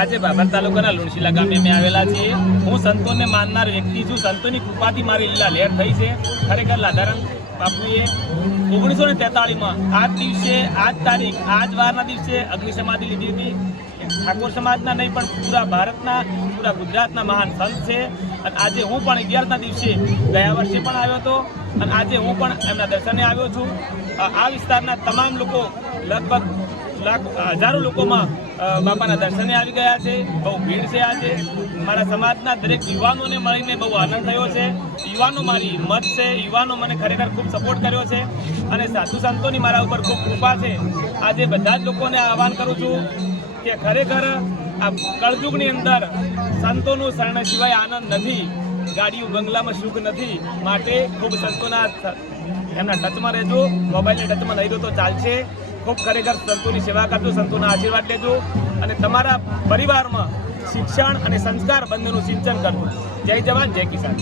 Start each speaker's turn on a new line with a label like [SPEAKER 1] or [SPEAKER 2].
[SPEAKER 1] આજે બાબર તાલુકાના લુણશીલા ગામે મેં આવેલા છીએ. હું સંતોને માનનાર વ્યક્તિ છું. સંતોની કૃપાથી મારી લીલા લહેર થઈ છે. ખરેખર લાધારણ બાપુએ ઓગણીસો ને તેતાળીસમાં આ જ દિવસે, આજ તારીખ, આજ વારના દિવસે અગ્નિ સમાધિ લીધી હતી. ઠાકોર સમાજના નહીં, પણ પૂરા ભારતના, પૂરા ગુજરાતના મહાન સંત છે. અને આજે હું પણ અગિયારના દિવસે ગયા વર્ષે પણ આવ્યો હતો. અને આજે હું પણ એમના દર્શને આવ્યો છું. આ વિસ્તારના તમામ લોકો લગભગ લાખ, હજારો લોકોમાં બાપાના દર્શને આવી ગયા છે. બહુ ભીડ છે આજે. મારા સમાજના દરેક યુવાનોને મળીને બહુ આનંદ થયો છે. યુવાનો મારી હિંમત છે. યુવાનો મને ખરેખર ખૂબ સપોર્ટ કર્યો છે. અને સાધુ સંતોની મારા ઉપર ખૂબ કૃપા છે. આજે બધા જ લોકોને આહવાન કરું છું કે ખરેખર આ કળજુગની અંદર સંતોનું શરણ સિવાય આનંદ નથી. ગાડીઓ બંગલામાં સુખ નથી. માટે ખૂબ સંતોના એમના ટચમાં રહેજો. મોબાઈલને ટચમાં નહીં રહો તો ચાલશે. ખૂબ ખરેખર સંતોની સેવા કરજો, સંતોના આશીર્વાદ લેજો અને તમારા પરિવારમાં શિક્ષણ અને સંસ્કાર બંનેનું સિંચન કરજો. જય જવાન, જય કિસાન.